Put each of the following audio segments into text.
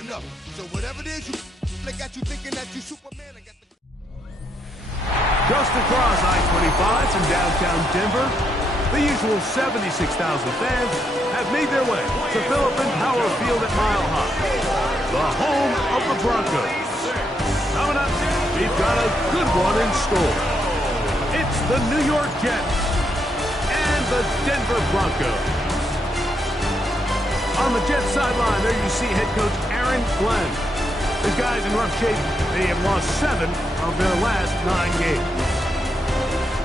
enough. So whatever it is, they got you thinking that you Superman. I got the... Just across I-25 from downtown Denver, the usual 76,000 fans have made their way to Philip Power Field at Mile High, the home of the Broncos. Coming up, we've got a good one in store. It's the New York Jets and the Denver Broncos. On the Jets sideline, there you see head coach Aaron Glenn. His guys in rough shape. They have lost 7 of their last 9 games.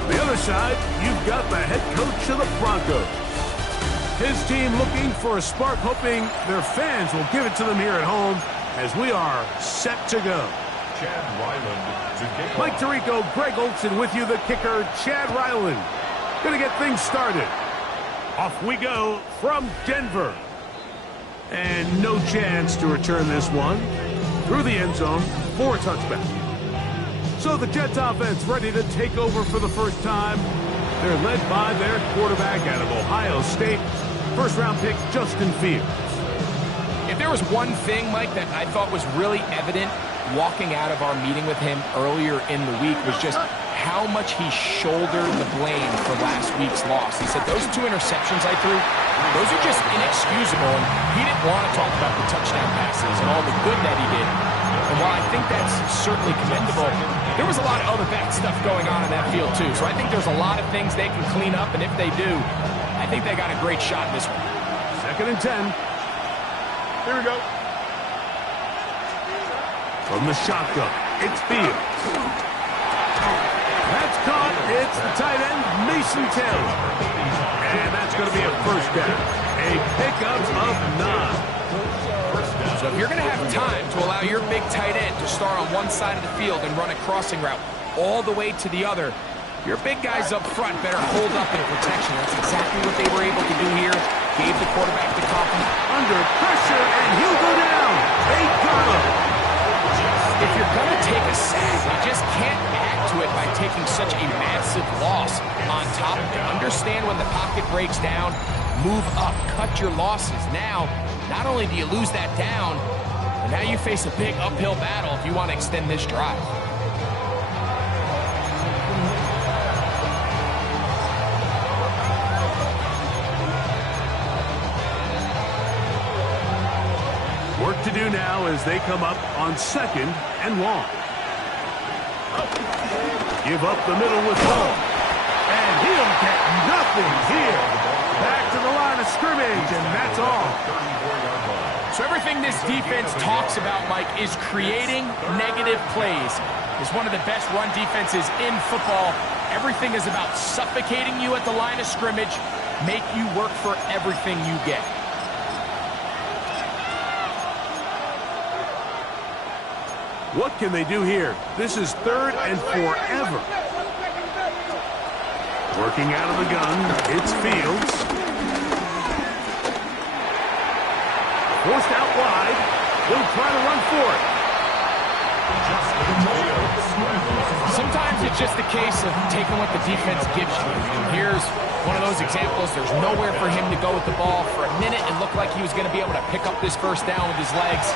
On the other side, you've got the head coach of the Broncos. His team looking for a spark, hoping their fans will give it to them here at home as we are set to go. Chad Ryland to kick Mike off. Tirico, Greg Olson with you, the kicker, Chad Ryland. Going to get things started. Off we go from Denver. And no chance to return this one. Through the end zone for a touchback. So the Jets offense ready to take over for the first time. They're led by their quarterback out of Ohio State, first-round pick Justin Fields. If there was one thing, Mike, that I thought was really evident walking out of our meeting with him earlier in the week was just how much he shouldered the blame for last week's loss. He said, those 2 interceptions I threw, those are just inexcusable, and he didn't want to talk about the touchdown passes and all the good that he did. And while I think that's certainly commendable, there was a lot of other bad stuff going on in that field, too. So I think there's a lot of things they can clean up, and if they do, I think they got a great shot in this one. 2nd and 10. Here we go. From the shotgun, it's Fields. That's caught. It's the tight end, Mason Taylor. And that's going to be a first down. A pickup of 9. So if you're going to have time to allow your big tight end to start on one side of the field and run a crossing route all the way to the other, your big guys up front better hold up in protection. That's exactly what they were able to do here. Gave the quarterback the confidence. Under pressure, and he'll go down. They got him. If you're going to take a sack, you just can't add to it by taking such a massive loss on top of it. Understand when the pocket breaks down, move up, cut your losses. Now, not only do you lose that down, but now you face a big uphill battle if you want to extend this drive. Work to do now as they come up on 2nd and long. Give up the middle with Hall. And he'll get nothing here. Back to the line of scrimmage, and that's all. So everything this defense talks about, Mike, is creating negative plays. It's one of the best run defenses in football. Everything is about suffocating you at the line of scrimmage, make you work for everything you get. What can they do here? This is 3rd and forever. Working out of the gun, it's Fields. Forced out wide. He'll try to run for it. Sometimes it's just a case of taking what the defense gives you. And here's one of those examples. There's nowhere for him to go with the ball. For a minute, it looked like he was going to be able to pick up this first down with his legs.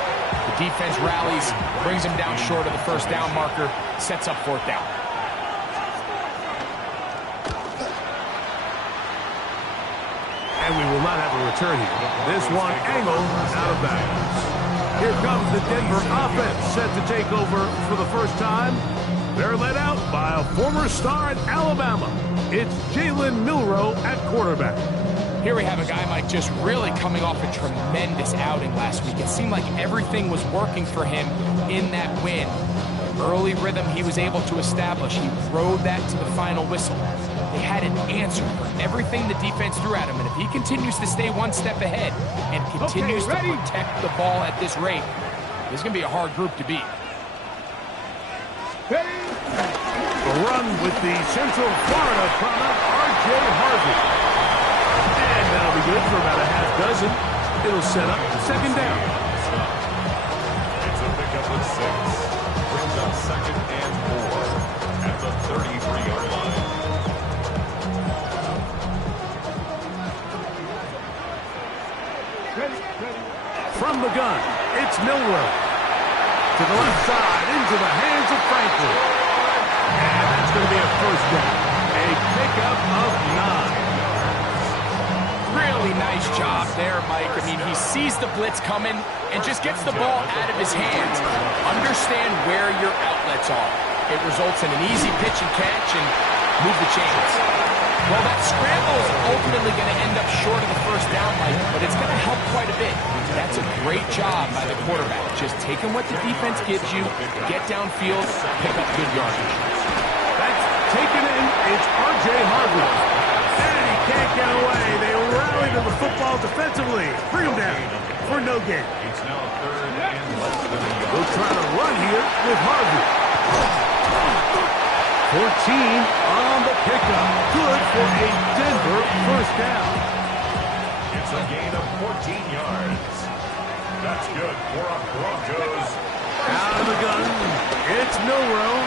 The defense rallies, brings him down short of the first down marker, sets up 4th down. And we will not have a return here. This one angled out of bounds. Here comes the Denver offense, set to take over for the first time. They're led out by a former star at Alabama. It's Jalen Milroe at quarterback. Here we have a guy, Mike, just really coming off a tremendous outing last week. It seemed like everything was working for him in that win. Early rhythm he was able to establish. He rode that to the final whistle. They had an answer for everything the defense threw at him, and if he continues to stay one step ahead and continues to protect the ball at this rate, this is going to be a hard group to beat. A run with the Central Florida product, R.J. Harvey. And that'll be good for about a half dozen. It'll set up 2nd down. It's a pickup of 6. Brings up 2nd and 4 at the 33-yard line. From the gun, it's Milroe. To the left side, into the hands of Franklin. And that's going to be a first down. A pickup of 9. Really nice job there, Mike. I mean, he sees the blitz coming and just gets the ball out of his hands. Understand where your outlets are. It results in an easy pitch and catch and move the chains. Well, that scramble is ultimately going to end up short of the first down, Mike, but it's going to help quite a bit. That's a great job by the quarterback. Just taking what the defense gives you, get downfield, pick up good yardage. That's taken in. It's R.J. Harvey. And he can't get away. They rally to the football defensively. Bring him down for no gain. It's now third and less than a yard. We'll try to run here with Harvey. 14 on the pickup. Good for a Denver first down. It's a gain of 14 yards. That's good for a Broncos. Out of the gun, it's Milroe.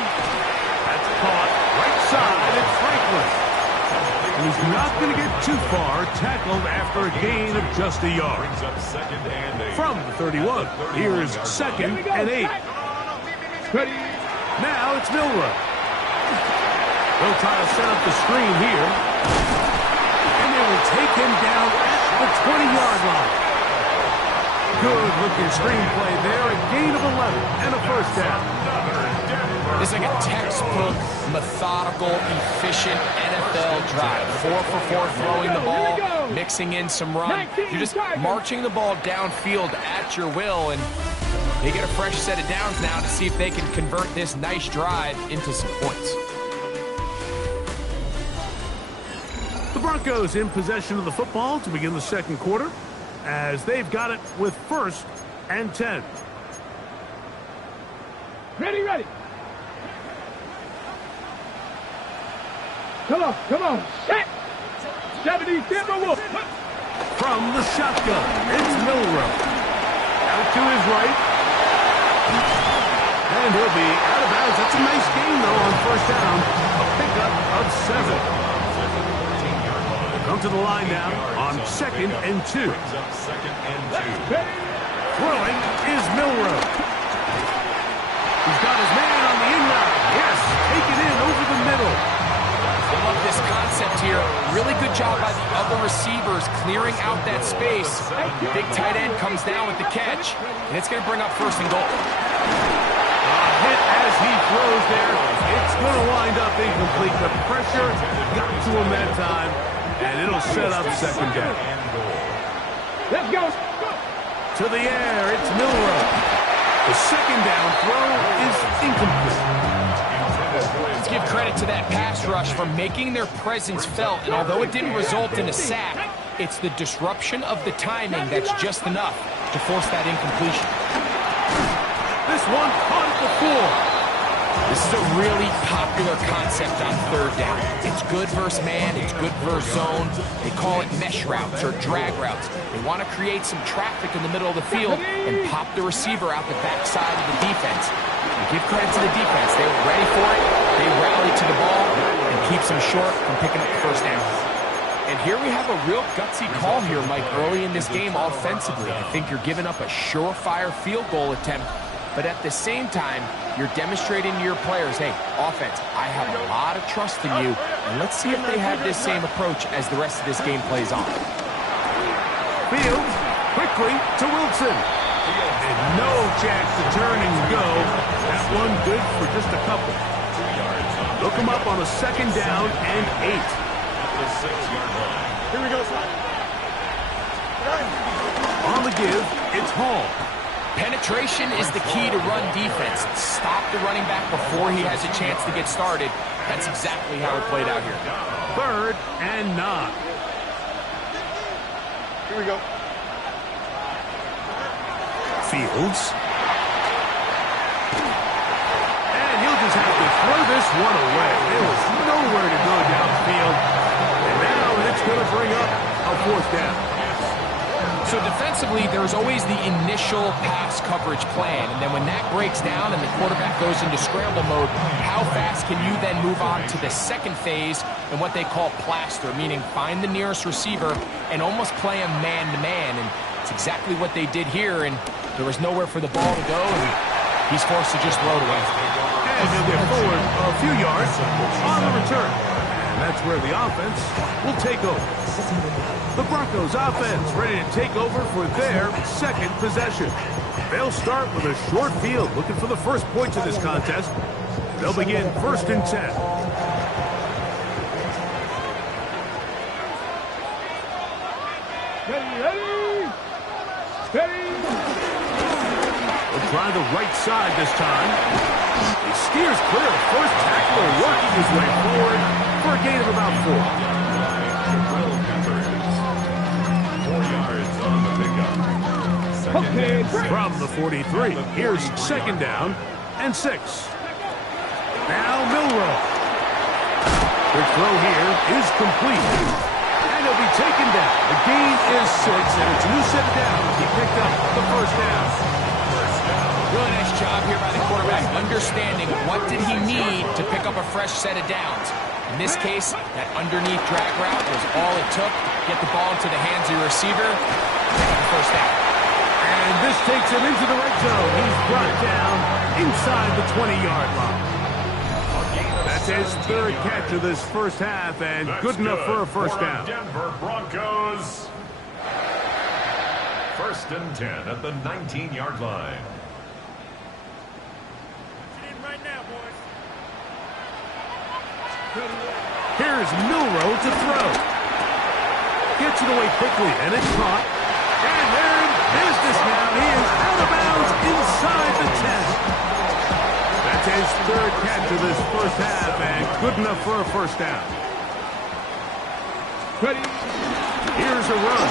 That's caught right side, it's Franklin. And he's not going to get too far, tackled after a gain of just a yard. Brings up second and 8. From the 31, here's second and 8. Now it's Milroe. They'll try to set up the screen here. And they will take him down at the 20-yard line. Good-looking screenplay there. A gain of 11 and a first down. This is like a textbook, methodical, efficient NFL drive. 4 for 4 throwing the ball, mixing in some run. You're just marching the ball downfield at your will, and they get a fresh set of downs now to see if they can convert this nice drive into some points. The Broncos in possession of the football to begin the second quarter, as they've got it with first and 10. Ready. Come on, set. 70 Timberwolves. From the shotgun, it's Milroe. Out to his right. And he'll be out of bounds. That's a nice gain, though, on first down. A pickup of 7. Come to the line now on second and 2. Throwing is Milroe. He's got his man on the in-route. Yes, take it in over the middle. I love this concept here. Really good job by the other receivers clearing out that space. Big tight end comes down with the catch, and it's going to bring up first and goal. Hit as he throws there. It's going to wind up incomplete. The pressure got to him that time, and it'll set up second down. Let's go. To the air, it's Milroe. The second down throw is incomplete. Let's give credit to that pass rush for making their presence felt, and although it didn't result in a sack, it's the disruption of the timing that's just enough to force that incompletion. This one caught at the floor. This is a really popular concept on third down. It's good versus man, it's good versus zone. They call it mesh routes or drag routes. They want to create some traffic in the middle of the field and pop the receiver out the backside of the defense. You give credit to the defense. They were ready for it. They rallied to the ball and keeps them short from picking up the first down. And here we have a real gutsy call here, Mike, early in this game offensively. I think you're giving up a surefire field goal attempt, but at the same time, you're demonstrating to your players, hey, offense, I have a lot of trust in you, and let's see if they have this same approach as the rest of this game plays on. Fields quickly to Wilson. And no chance to turn and go. That one good for just a couple. Look him up on a second down and 8. Here we go, son. On the give, it's Hall. Penetration is the key to run defense. Stop the running back before he has a chance to get started. That's exactly how it played out here. Third and 9. Here we go. Fields. And he'll just have to throw this one away. There was nowhere to go downfield. And now it's going to bring up a fourth down. So defensively, there's always the initial pass coverage plan, and then when that breaks down and the quarterback goes into scramble mode, how fast can you then move on to the second phase and what they call plaster, meaning find the nearest receiver and almost play him man-to-man. And It's exactly what they did here, and there was nowhere for the ball to go, and he's forced to just throw it away. And he'll get forward a few yards on the return. And that's where the offense will take over. The Broncos offense ready to take over for their second possession. They'll start with a short field, looking for the first points of this contest. They'll begin 1st and 10. Ready. Steady. They'll try the right side this time. He steers clear. First tackler working his way forward for a gain of about 4. 4 yards on the pickup. Okay, From the 43, here's 2nd down and 6. Now Milroe. The throw here is complete. And he'll be taken down. The gain is 6, and it's a new set of downs. He picked up the 1st down. Really nice job here by the quarterback, understanding what did he need to pick up a fresh set of downs. In this case, that underneath drag route was all it took to get the ball into the hands of your receiver, pick up the 1st down. And this takes him into the red zone. He's brought down inside the 20-yard line. That's his 3rd catch of this first half, and good enough for a 1st down. Denver Broncos. 1st and 10 at the 19-yard line. Here's Milroe to throw. Gets it away quickly, and it's caught. And they're in business now. He is out of bounds inside the 10. That's his 3rd catch of this first half, and good enough for a 1st down. Ready. Here's a run.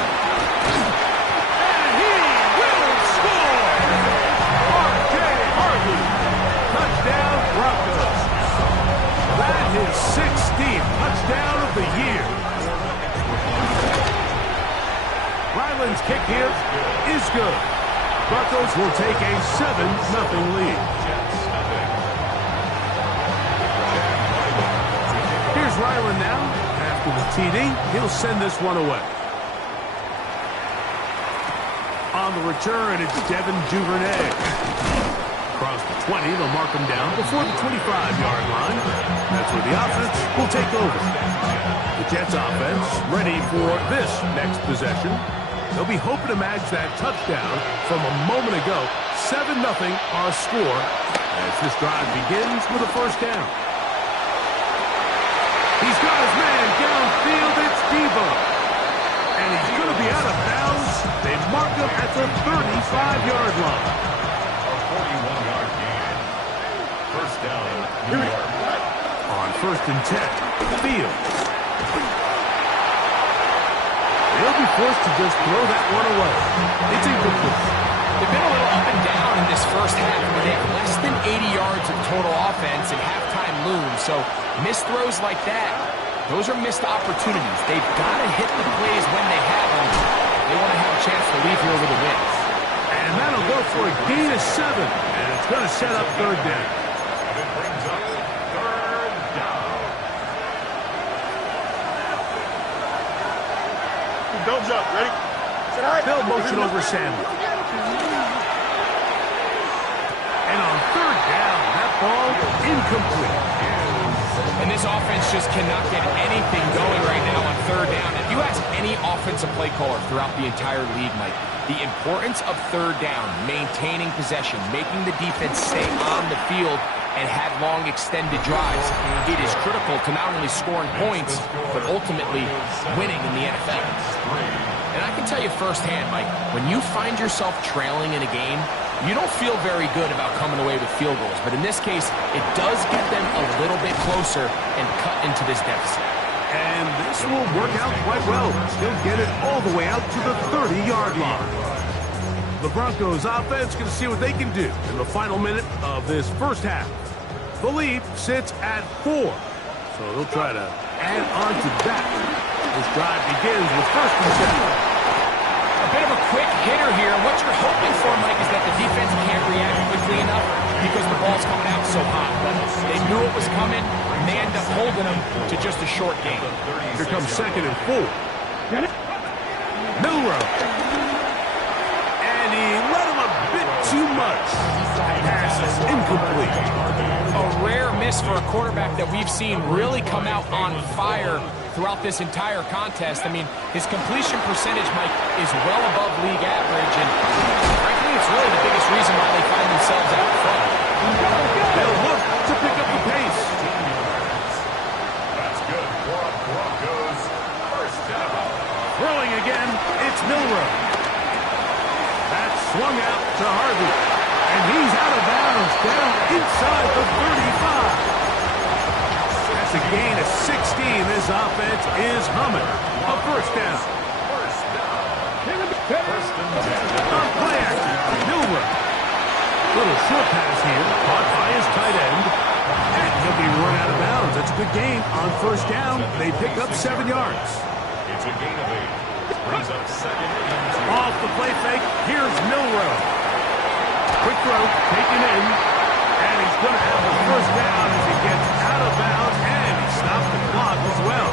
And he will score! R.J. Harvey. Touchdown, Broncos. That is 16th touchdown of the year. Ryland's kick here is good. Broncos will take a 7-0 lead. Here's Ryland now. After the TD, he'll send this one away. On the return, it's Devin Duvernay. Across the 20, they'll mark him down before the 25-yard line. That's where the offense will take over. The Jets offense ready for this next possession. They'll be hoping to match that touchdown from a moment ago. 7-0 our score as this drive begins with a 1st down. He's got his man downfield. It's Debo. And he's going to be out of bounds. They mark him at the 35-yard line. A 41-yard gain. 1st down, New York. On 1st and 10, Fields. They'll be forced to just throw that one away. It's incomplete. They've been a little up and down in this first half, but they have less than 80 yards of total offense and halftime looms. So missed throws like that, those are missed opportunities. They've got to hit the plays when they have them. They want to have a chance to leave here with a win. And that'll go for a gain of 7. And it's going to set up 3rd down. It brings up 3rd down. Don't jump. Ready? They'll motion over Sandler. And on 3rd down, that ball incomplete. And this offense just cannot get anything going right now on 3rd down. If you ask any offensive play caller throughout the entire league, Mike, the importance of 3rd down, maintaining possession, making the defense stay on the field and have long extended drives, it is critical to not only scoring points, but ultimately winning in the NFL. And I can tell you firsthand, Mike, when you find yourself trailing in a game, you don't feel very good about coming away with field goals. But in this case, it does get them a little bit closer and cut into this deficit. And this will work out quite well. They'll get it all the way out to the 30-yard line. The Broncos offense going to see what they can do in the final minute of this first half. The lead sits at 4. So they'll try to add on to that. This drive begins with 1st and 10. A bit of a quick hitter here. What you're hoping for, Mike, is that the defense can't react quickly enough because the ball's coming out so hot. But they knew it was coming, and they end up holding them to just a short game. Here comes 2nd and 4. Milroe. does. Pass is incomplete. A rare miss for a quarterback that we've seen really come out on fire throughout this entire contest. I mean, his completion percentage, Mike, is well above league average, and frankly, it's really the biggest reason why they find themselves out front. They'll look to pick up the pace. That's good for a Broncos first down. Throwing again, it's Milrow. That's swung out to Harvey. And he's out of bounds, down inside the 35. That's a gain of 16. This offense is humming. A first down. On play action, Milrow. Little short pass here, caught by his tight end. And he'll be run out of bounds. That's a good gain on first down. They pick up 7 yards. It's a gain of 8. Brings up second and 2. Off the play fake, here's Milrow. Quick throw, taken in, and he's going to have the first down as he gets out of bounds, and he stopped the clock as well.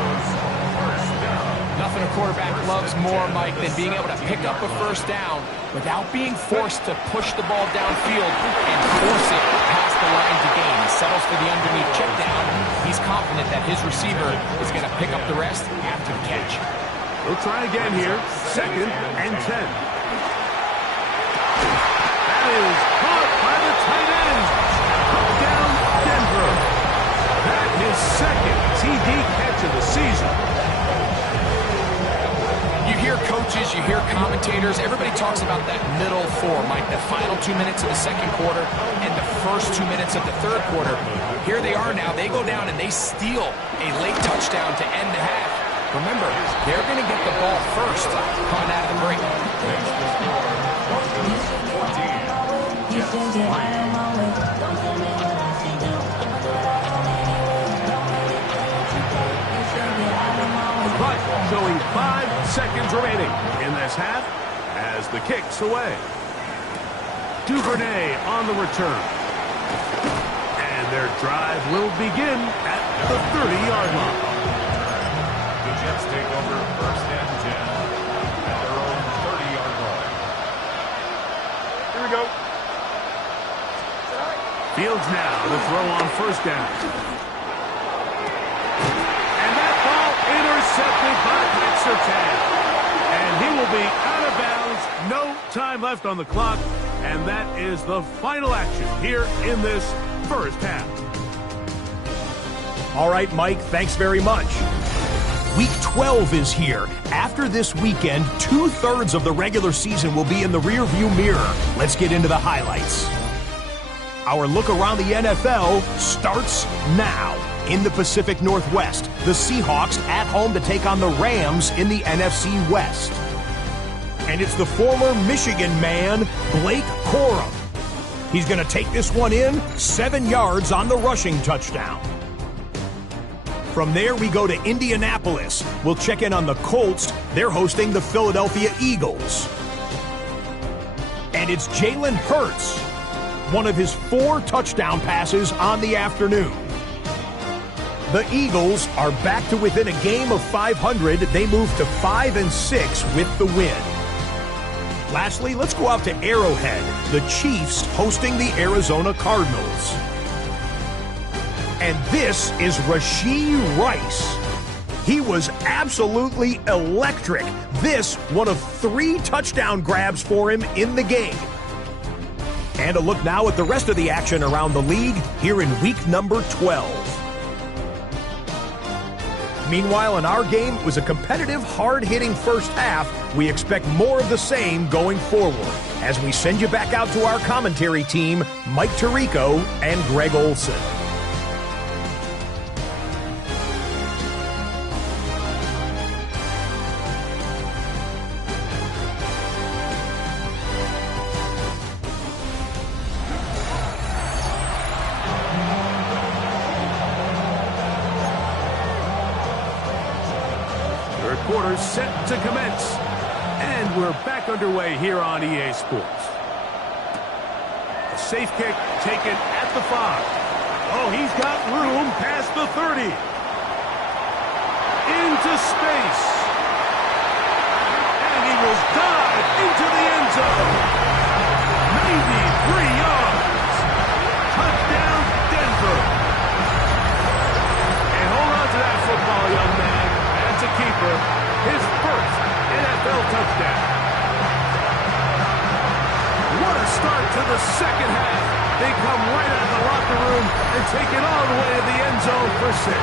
Nothing a quarterback loves more, Mike, than being able to pick up a first down without being forced to push the ball downfield and force it past the line to gain. He settles for the underneath check down. He's confident that his receiver is going to pick up the rest after the catch. We'll try again here. 2nd and 10. That is caught by the tight end. Touchdown, Denver. That is 2nd TD catch of the season. You hear coaches, you hear commentators, everybody talks about that middle four, Mike, the final 2 minutes of the second quarter and the first 2 minutes of the third quarter. Here they are now. They go down and they steal a late touchdown to end the half. Remember, they're going to get the ball first coming out of the break. But showing 5 seconds remaining in this half as the kick's away. Duvernay on the return. And their drive will begin at the 30-yard line. The Jets take over first and 10 at their own 30-yard line. Here we go. Fields now to throw on first down. And that ball intercepted by Paxertan. And he will be out of bounds. No time left on the clock. And that is the final action here in this first half. All right, Mike, thanks very much. Week 12 is here. After this weekend, 2/3 of the regular season will be in the rearview mirror. Let's get into the highlights. Our look around the NFL starts now. In the Pacific Northwest, the Seahawks at home to take on the Rams in the NFC West. And it's the former Michigan man, Blake Corum. He's going to take this one in, 7 yards on the rushing touchdown. From there, we go to Indianapolis. We'll check in on the Colts. They're hosting the Philadelphia Eagles. And it's Jalen Hurts, one of his 4 touchdown passes on the afternoon. The Eagles are back to within a game of 500. They move to 5-6 with the win. Lastly, let's go out to Arrowhead. The Chiefs hosting the Arizona Cardinals. And this is Rashee Rice. He was absolutely electric. This, one of 3 touchdown grabs for him in the game. And a look now at the rest of the action around the league here in week number 12. Meanwhile, in our game, it was a competitive, hard-hitting first half. We expect more of the same going forward. As we send you back out to our commentary team, Mike Tirico and Greg Olson. Quarters set to commence. And we're back underway here on EA Sports. A safe kick taken at the 5. Oh, he's got room past the 30. Into space. And he will dive into the end zone. 93 into the second half. They come right out of the locker room and take it all the way to the end zone for 6.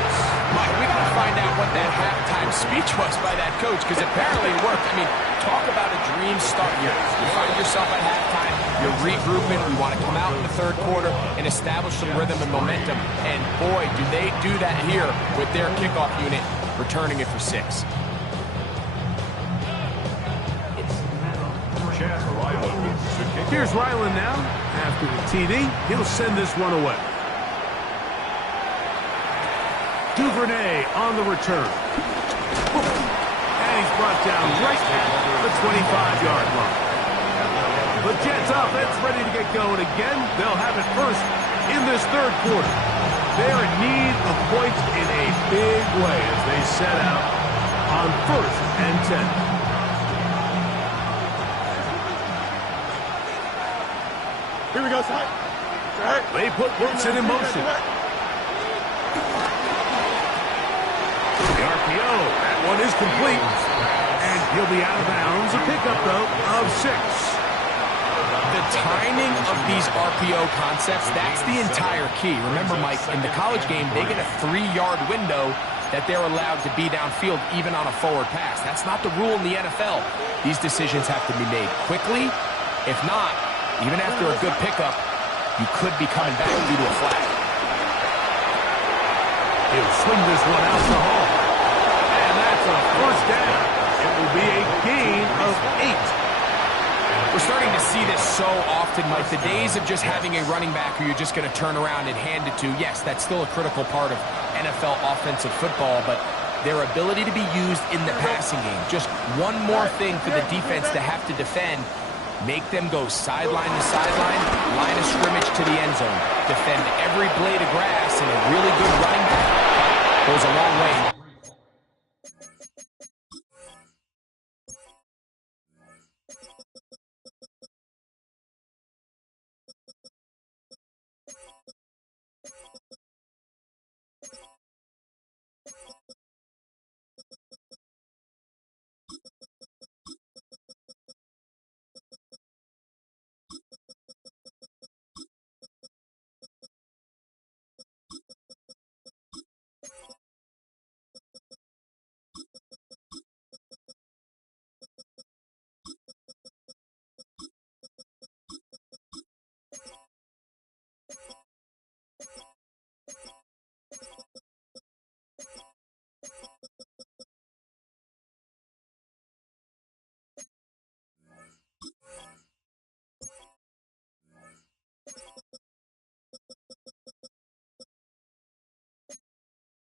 Mike, we got to find out what that halftime speech was by that coach, because apparently it worked. I mean, talk about a dream start here. You find yourself at halftime, you're regrouping, we want to come out in the third quarter and establish some rhythm and momentum. And boy, do they do that here with their kickoff unit, returning it for 6. Here's Ryland now. After the TD, he'll send this one away. Duvernay on the return. And he's brought down right at the 25-yard line. The Jets offense ready to get going again. They'll have it first in this third quarter. They're in need of points in a big way as they set out on 1st and 10. Here we go, son. Right. They put Wilson in motion. The RPO. That one is complete. And he'll be out of bounds. A pickup, though, of 6. The timing of these RPO concepts, that's the entire key. Remember, Mike, in the college game, they get a 3-yard window that they're allowed to be downfield even on a forward pass. That's not the rule in the NFL. These decisions have to be made quickly. If not, even after a good pickup, you could be coming back due to a flag. He'll swing this one out to home. And that's a first down. It will be a gain of 8. We're starting to see this so often, Mike. The days of just having a running back who you're just going to turn around and hand it to, yes, that's still a critical part of NFL offensive football, but their ability to be used in the passing game, just one more thing for the defense to have to defend. Make them go sideline to sideline, line of scrimmage to the end zone. Defend every blade of grass, and a really good running back goes a long way.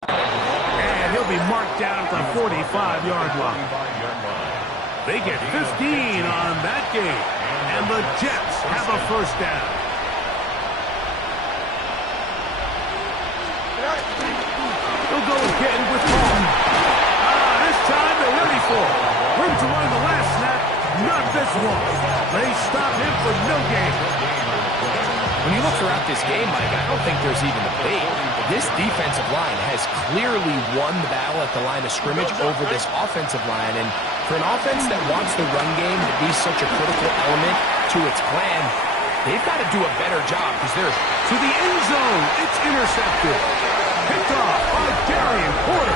And he'll be marked down at the 45-yard line. They get 15 on that game. And the Jets have a first down. He'll go again with Paul. This time they're ready for it. Room to run the last snap. Not this one. They stop him for no gain. When you look throughout this game, Mike, I don't think there's even a debate. This defensive line has clearly won the battle at the line of scrimmage over this offensive line. And for an offense that wants the run game to be such a critical element to its plan, they've got to do a better job because they're to the end zone. It's intercepted. Picked off by Darian Porter.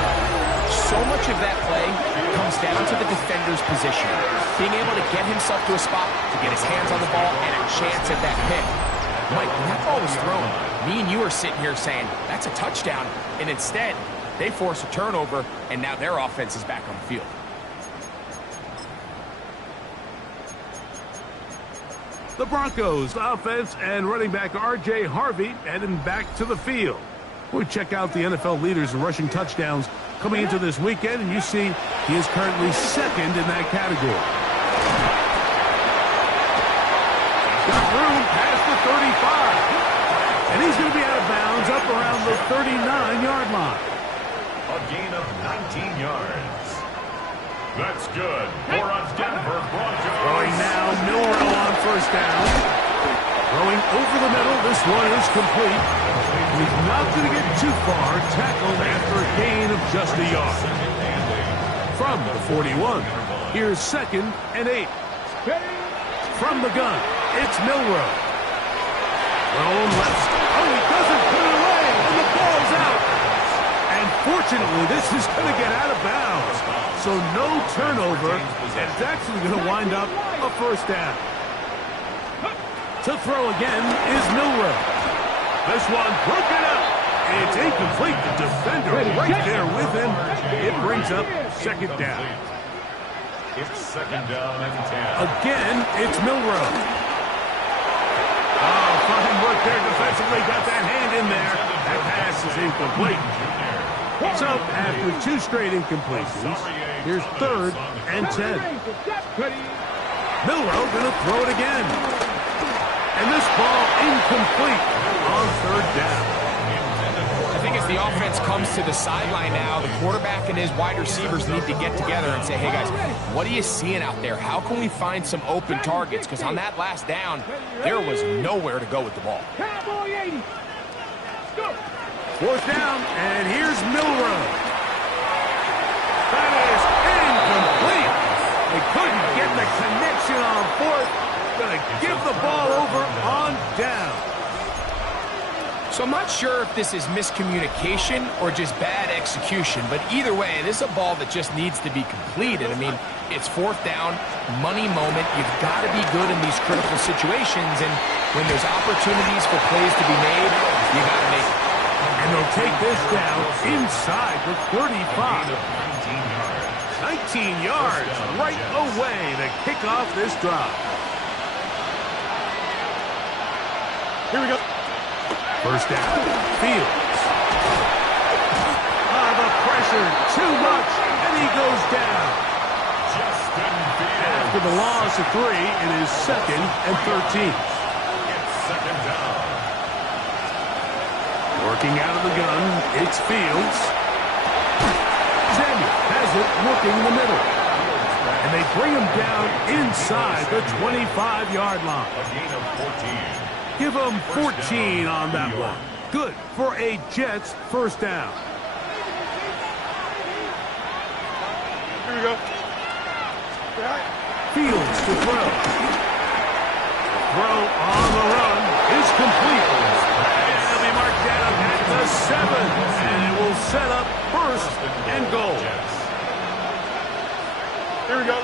So much of that play comes down to the defender's position. Being able to get himself to a spot, to get his hands on the ball, and a chance at that pick. Mike, when that ball was thrown, me and you are sitting here saying, that's a touchdown. And instead, they force a turnover, and now their offense is back on the field. The Broncos offense and running back R.J. Harvey heading back to the field. We check out the NFL leaders in rushing touchdowns coming into this weekend, and you see he is currently second in that category. Got room past the 35. And he's going to be out of bounds up around the 39-yard line. A gain of 19 yards. That's good for a Denver Broncos. Throwing now, Milrow on first down. Throwing over the middle. This one is complete. He's not going to get too far. Tackled after a gain of just a yard. From the 41, here's 2nd and 8. From the gun, it's Milrow. Thrown left. Oh, he doesn't put it away, and the ball's out. And fortunately, this is going to get out of bounds. So no turnover, and it's actually going to wind up a first down. To throw again is Milroe. This one broken up. It's incomplete. The defender right there with him. It brings up second down. It's second down and 10. Again, it's Milroe. Oh, fine work there defensively. Got that hand in there. That pass is incomplete. So, after 2 straight incompletions, here's third and 10. Milroe going to throw it again. And this ball incomplete on third down. I think as the offense comes to the sideline now, the quarterback and his wide receivers need to get together and say, hey guys, what are you seeing out there? How can we find some open targets? Because on that last down, there was nowhere to go with the ball. Fourth down, and here's Milroe. That is incomplete. They couldn't get the connection on fourth. Going to give the ball over on down. So I'm not sure if this is miscommunication or just bad execution, but either way, this is a ball that just needs to be completed. I mean, it's fourth down, money moment. You've got to be good in these critical situations, and when there's opportunities for plays to be made, you got to make it. And they'll take this down inside the 35. 19 yards right away to kick off this drive. Here we go. First down. Fields. The pressure too much, and he goes down. After the loss of 3, it is second and 13. It's second down. Working out of the gun, it's Fields. Samuel has it working in the middle. And they bring him down inside the 25-yard line. A gain of 14. Give them 14 on that one. Good for a Jets first down. Here we go. Fields to throw. Throw on the run is complete. And it'll be marked down at the 7. And it will set up first and goal. Here we go.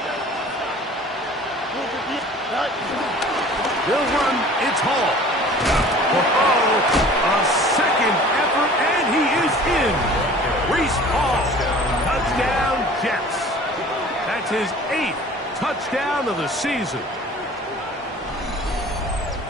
They'll run. It's Hall. Oh, a second effort, and he is in. Reese Hall. Touchdown, Jets. That's his 8th touchdown of the season.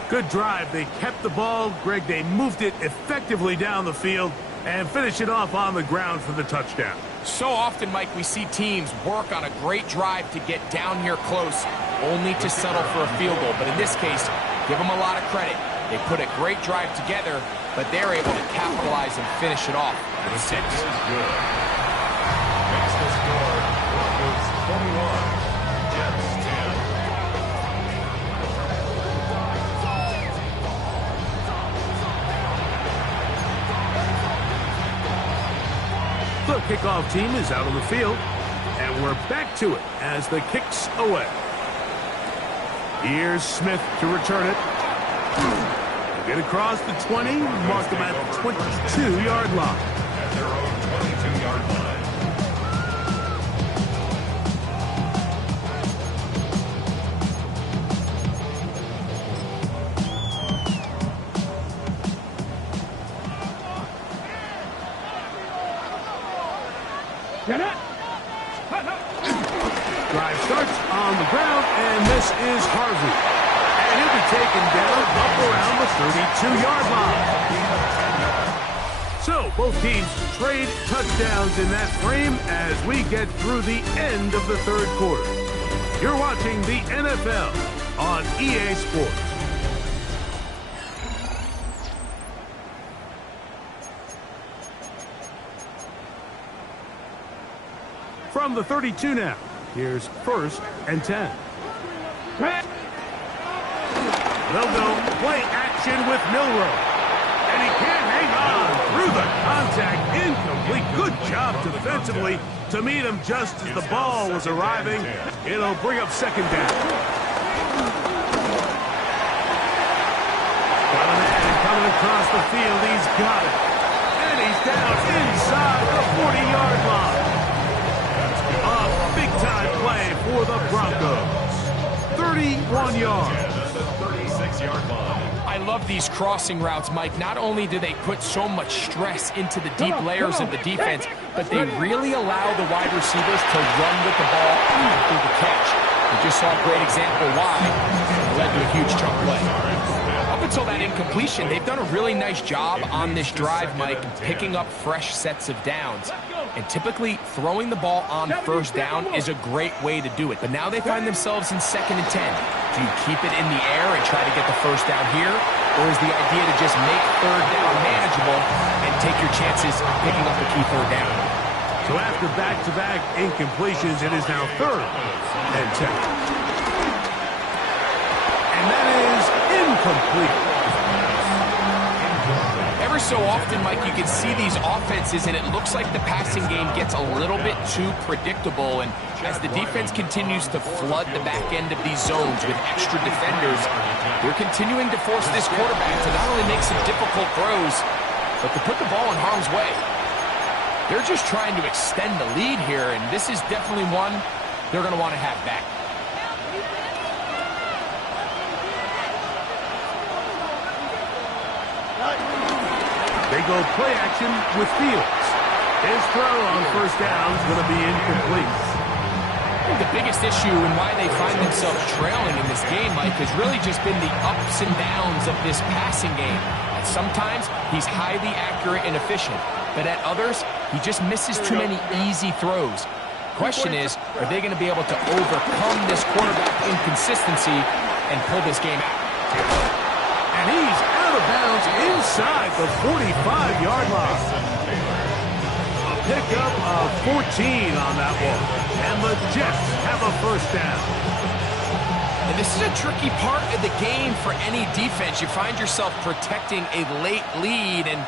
Good drive. They kept the ball. Greg, they moved it effectively down the field and finish it off on the ground for the touchdown. So often, Mike, we see teams work on a great drive to get down here close, only to settle for a field goal. But in this case, give them a lot of credit. They put a great drive together, but they're able to capitalize and finish it off with 6. Is good. Makes the score Broncos 21, Jets 10. The kickoff team is out on the field, and we're back to it as the kick's away. Here's Smith to return it. Get across the 20, mark them at the 22-yard line. At their own 22-yard line. Drive starts on the ground, and this is Harvey. And he'll be taken down up around the 32-yard line. So, both teams trade touchdowns in that frame as we get through the end of the third quarter. You're watching the NFL on EA Sports. From the 32 now, here's first and 10. They'll go play action with Milroe. And he can't hang on through the contact. Incomplete. Good job defensively to meet him just as the ball was arriving. It'll bring up second down. Got an edge. coming across the field. He's got it. And he's down inside the 40-yard line. A big-time play for the Broncos. 31 yards. The 36-yard line. I love these crossing routes, Mike. Not only do they put so much stress into the deep layers of the defense, but they really allow the wide receivers to run with the ball after the catch. We just saw a great example why it led to a huge chunk play. Up until that incompletion, they've done a really nice job on this drive, Mike, picking up fresh sets of downs. And typically, throwing the ball on first down is a great way to do it. But now they find themselves in 2nd and 10. Do you keep it in the air and try to get the first down here? Or is the idea to just make third down manageable and take your chances picking up the key third down? So after back-to-back incompletions, it is now 3rd and 10. And that is incomplete. Every so often, Mike, you can see these offenses, and it looks like the passing game gets a little bit too predictable. And as the defense continues to flood the back end of these zones with extra defenders, they're continuing to force this quarterback to not only make some difficult throws, but to put the ball in harm's way. They're just trying to extend the lead here, and this is definitely one they're going to want to have back. They go play action with Fields. His throw on first down is going to be incomplete. The biggest issue and why they find themselves trailing in this game, Mike, has really just been the ups and downs of this passing game. And sometimes he's highly accurate and efficient, but at others, he just misses too many easy throws. Question is, are they going to be able to overcome this quarterback inconsistency and pull this game out? And he's out of bounds inside the 45-yard line. A pickup of 14 on that one. And the Jets have a first down. And this is a tricky part of the game for any defense. You find yourself protecting a late lead, and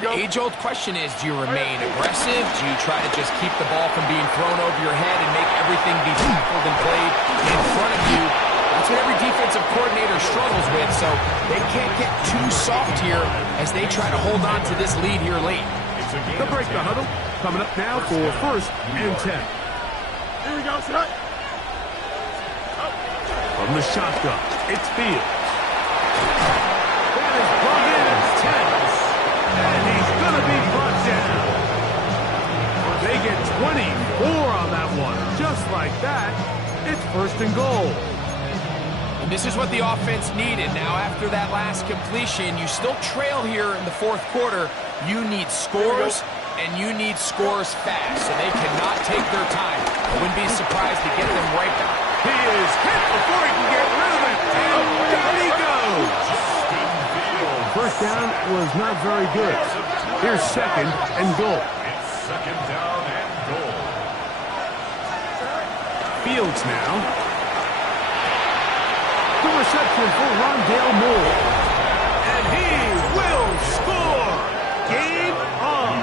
the age-old question is, do you remain aggressive? Do you try to just keep the ball from being thrown over your head and make everything be tackled and played in front of you? That's what every defensive coordinator struggles with, so they can't get too soft here as they try to hold on to this lead here late. The break the huddle coming up now for 1st and 10. Here we go, set. From the shotgun, it's Fields. That is brought in as 10. And he's going to be brought down. They get 24 on that one. Just like that, it's 1st and goal. And this is what the offense needed. Now, after that last completion, you still trail here in the 4th quarter. You need scores, and you need scores fast, so they cannot take their time. I wouldn't be surprised to get them right back. He is hit before he can get rid of it, and down he goes. First down was not very good. Here's 2nd and goal. It's 2nd down and goal. Fields now. The reception for Rondale Moore. And he will score. Game on.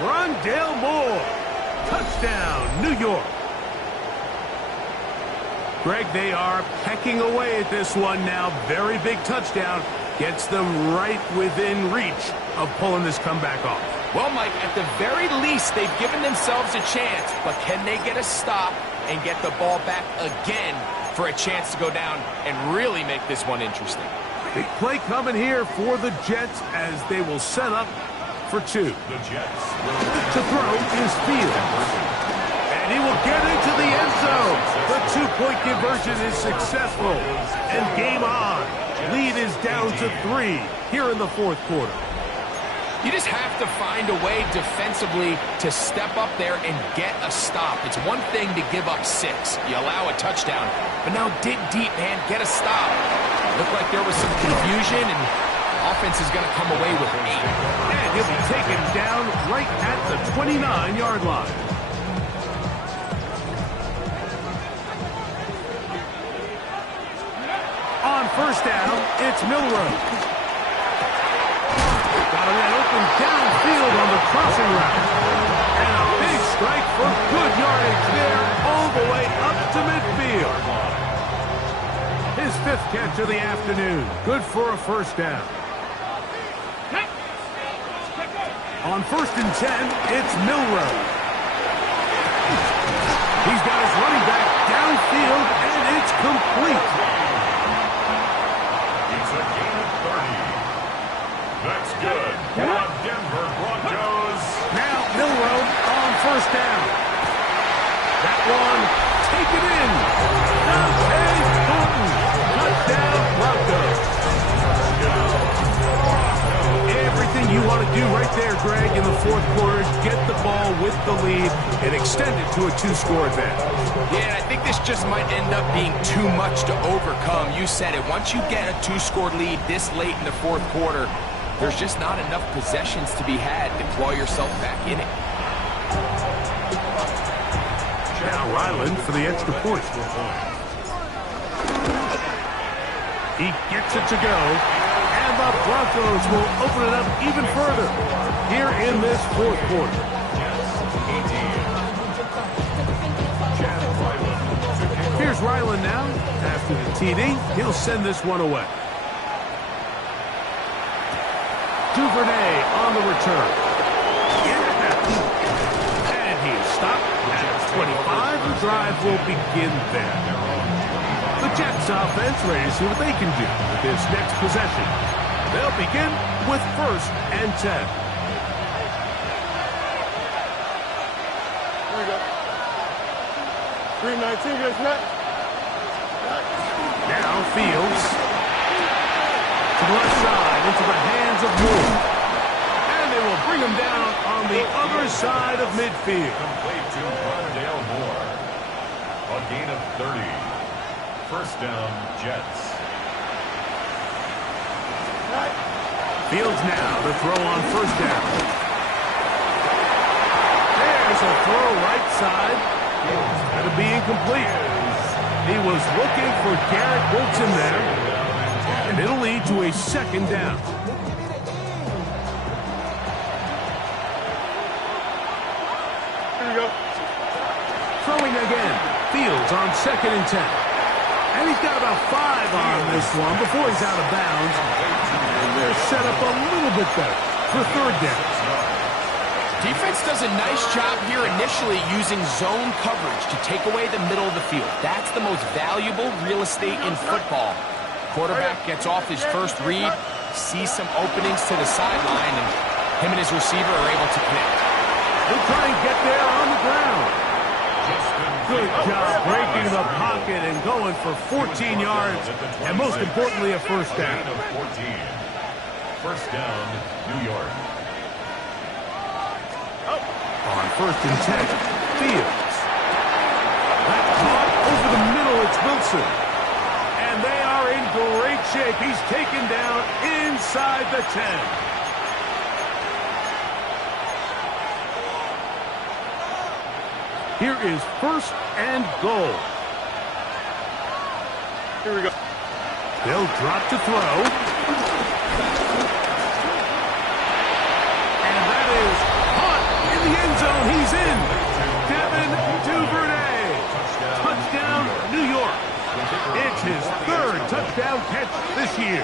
Rondale Moore. Touchdown, New York. Greg, they are pecking away at this one now. Very big touchdown. Gets them right within reach of pulling this comeback off. Well, Mike, at the very least, they've given themselves a chance, but can they get a stop and get the ball back again for a chance to go down and really make this one interesting? Big play coming here for the Jets as they will set up for 2. The Jets To throw is Fields. And he will get into the end zone. The 2-point conversion is successful. And game on. Lead is down to 3 here in the 4th quarter. You just have to find a way defensively to step up there and get a stop. It's one thing to give up 6. You allow a touchdown. But now dig deep, man. Get a stop. Looked like there was some confusion, and offense is going to come away with 8. And he'll be taken down right at the 29-yard line. On first down, it's Milroe. Got a man open downfield on the crossing route. And a big strike for good yardage there all the way up to midfield. His 5th catch of the afternoon. Good for a first down. On 1st and 10, it's Milroe. He's got his running back downfield, and it's complete. It's a gain of 30. That's good. For Denver Broncos. Now Milroe on 1st down. That one taken in. Dante Thornton. Touchdown Broncos. Everything you want to do right there, Greg, in the 4th quarter, get the ball with the lead and extend it to a 2-score advantage. Yeah, and I think this just might end up being too much to overcome. You said it. Once you get a 2-score lead this late in the 4th quarter, there's just not enough possessions to be had to claw yourself back in it. Now Ryland for the extra point. He gets it to go. And the Broncos will open it up even further here in this 4th quarter. Here's Ryland now. After the TD, he'll send this one away. Duvernay on the return. And he's stopped at 25. The drive will begin there. The Jets offense ready to see what they can do with this next possession. They'll begin with 1st and 10. Here we go. 319 gets met. Now Fields to the left side into the hands of Moore. And they will bring him down on the other side of midfield. Complete to Rondale Moore. A gain of 30. 1st down, Jets. Fields now to throw on 1st down. There's a throw right side. That'll be incomplete. He was looking for Garrett Wilson there. And it'll lead to a 2nd down. Here we go. Throwing again. Fields on 2nd and 10. And he's got about 5 on this one before he's out of bounds. And they're set up a little bit better for 3rd down. Defense does a nice job here initially using zone coverage to take away the middle of the field. That's the most valuable real estate in football. Quarterback gets off his first read, sees some openings to the sideline, and him and his receiver are able to connect. He'll try and get there on the ground. Good job breaking the pocket and going for 14 yards, and most importantly, a 1st down. 14. 1st down, New York. On 1st and 10, Fields. That caught over the middle, it's Wilson. And they are in great shape. He's taken down inside the 10. Here is 1st and goal. Here we go. They'll drop to throw. And that is caught in the end zone. He's in. Devin Duvernay. Touchdown, New York. It's his 3rd touchdown catch this year.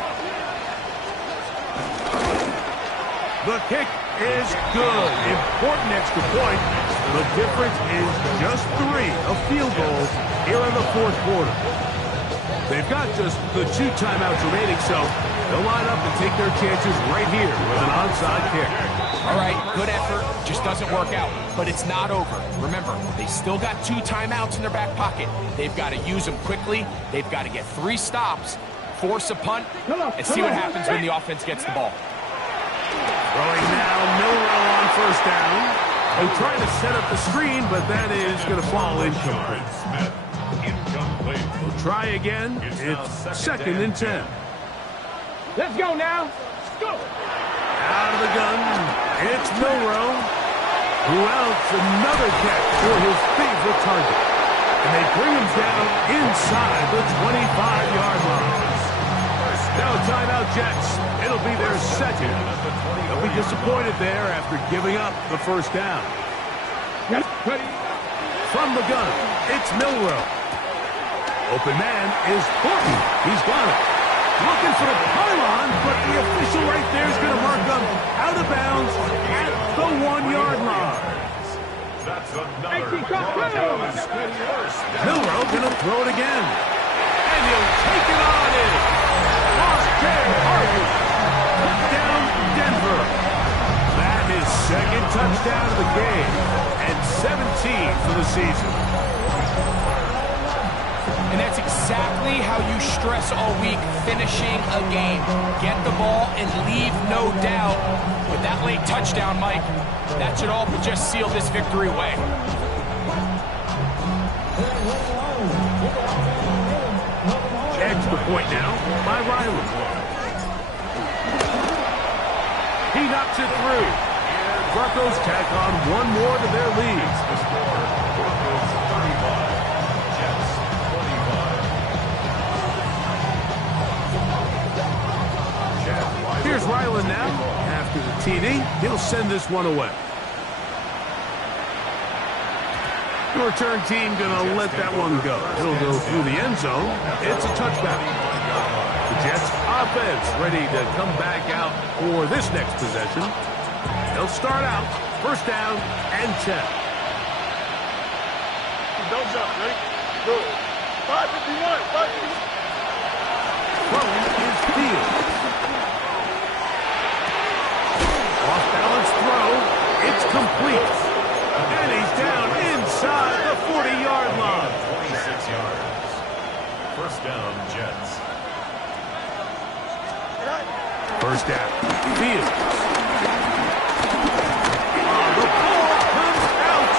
The kick is good. Important extra point. The difference is just 3 of field goals here in the 4th quarter. They've got just the 2 timeouts remaining, so they'll line up and take their chances right here with an onside kick. All right, good effort. Just doesn't work out. But it's not over. Remember, they still got 2 timeouts in their back pocket. They've got to use them quickly. They've got to get 3 stops, force a punt, and see what happens when the offense gets the ball. Throwing now, Milroe on 1st down. They try to set up the screen, but that is going to fall incomplete. Incomplete. We'll try again. It's 2nd and 10. Let's go now. Let's go. Out of the gun, it's Milroe. Who else? Another catch for his favorite target. And they bring him down inside the 25-yard line. Now timeout, Jets. It'll be their 2nd. They'll be disappointed there after giving up the 1st down. From the gun, it's Milroe. Open man is Thornton. He's got it. Looking for the pylon, but the official right there is going to mark them out of bounds at the 1-yard line. That's another Broncos first down. Milrow going to throw it again. And he'll take it on in. Lost Jay Harvey. Down Denver. That is second touchdown of the game. And 17 for the season. And that's exactly how you stress all week, finishing a game. Get the ball and leave no doubt. With that late touchdown, Mike, that should all but just seal this victory away. Extra point now by Riley. He knocks it through. Broncos tack on one more to their lead. The score, Broncos 35, Jets 25. Here's Ryland now. After the TD, he'll send this one away. The return team gonna let that one go. It'll go through the end zone. It's a touchback. The Jets offense ready to come back out for this next possession. They'll start out first down and 10. Don't jump, ready? Go. 551, 551. Throwing is Fields. Off-balance throw. It's complete. And he's down inside the 40-yard line. 26 yards. First down, Jets. First down. Fields. The ball comes out.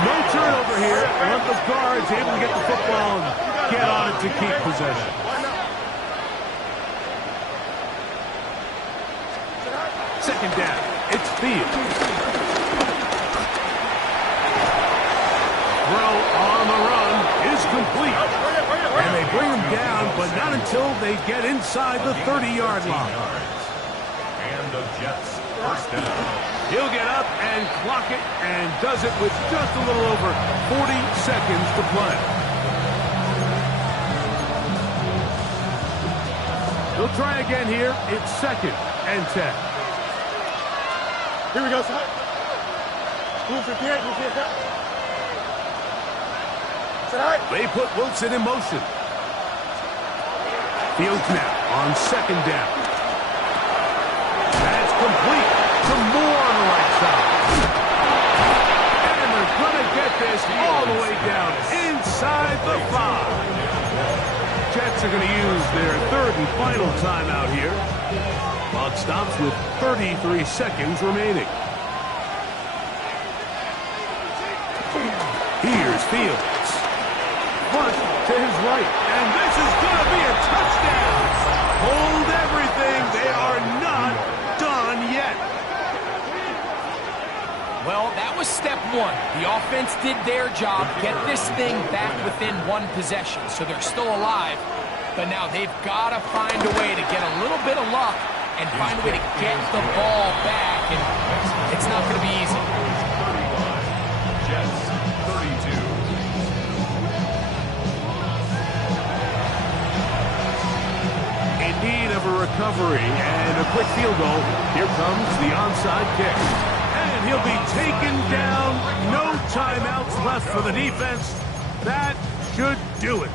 No turnover here. Want the guards able to get the football and get on it to keep possession. Second down. It's Fields. Throw on the run is complete. And they bring him down, but not until they get inside the 30-yard line. And the Jets first down. He'll get up and clock it, and does it with just a little over 40 seconds to play. They'll try again here. It's second and 10. Here we go, son. Move for Pierre, move for Pierre. They put Wilson in motion. Fields now on second down. That's complete. Some more on the right side. And they're going to get this all the way down inside the 5. Jets are going to use their third and final timeout here. Clock stops with 33 seconds remaining. Here's Fields. Front to his right, and this is going to be a touchdown. Hold everything. They are not done yet. Well, that was step one. The offense did their job, get this thing back within one possession, so they're still alive. But now they've got to find a way to get a little bit of luck and find a way to get the ball back, and it's not going to be easy. 31, Jets 32. In need of a recovery and a quick field goal. Here comes the onside kick. And he'll be taken down. No timeouts left for the defense. That should do it.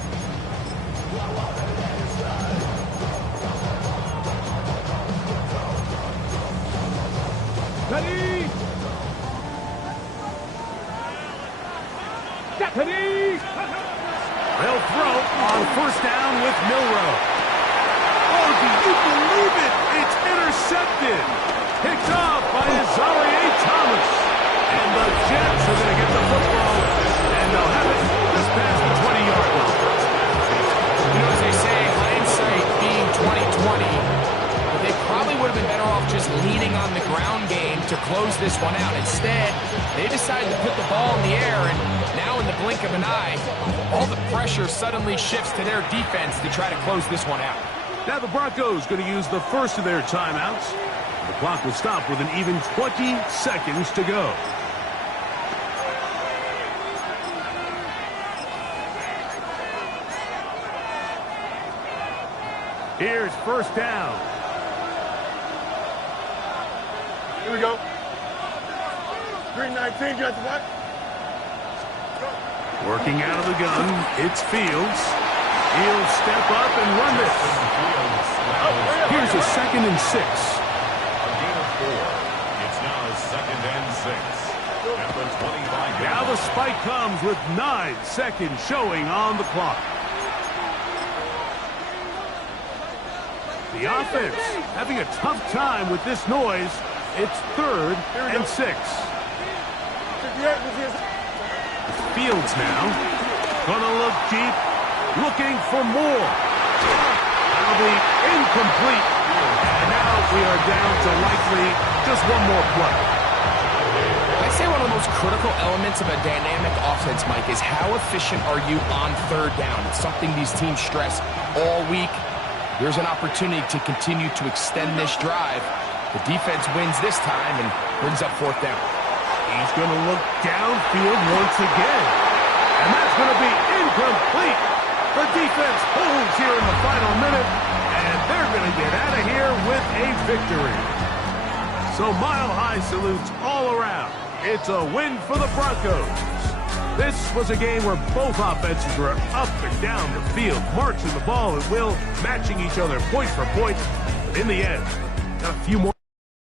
Ready? Ready? They'll throw on first down with Milrow. Oh, do you believe it? It's intercepted. Picked off by Azarie Thomas. And the Jets are going to get the football. And they'll have it just past the 20-yard line. You know, as they say, hindsight being 20/20, they probably would have been better off just leaning on the ground game to close this one out. Instead, they decided to put the ball in the air, and now in the blink of an eye, all the pressure suddenly shifts to their defense to try to close this one out. Now the Broncos going to use the first of their timeouts. The clock will stop with an even 20 seconds to go. Here's first down. Here we go. 319, got the what? Working out of the gun, it's Fields. He'll step up and run this. Here's a 2nd and 6. A gain of 4. It's now 2nd and 6. At the 25. Now the spike comes with 9 seconds showing on the clock. The offense having a tough time with this noise. It's 3rd and 6. Fields now. Gonna look deep. Looking for more. That'll be incomplete. And now we are down to likely just one more play. I'd say one of the most critical elements of a dynamic offense, Mike, is how efficient are you on 3rd down? It's something these teams stress all week. There's an opportunity to continue to extend this drive. The defense wins this time and brings up 4th down. He's going to look downfield once again. And that's going to be incomplete. The defense holds here in the final minute, and they're going to get out of here with a victory. So mile-high salutes all around. It's a win for the Broncos. This was a game where both offenses were up and down the field, marching the ball at will, matching each other point for point. But in the end, got a few more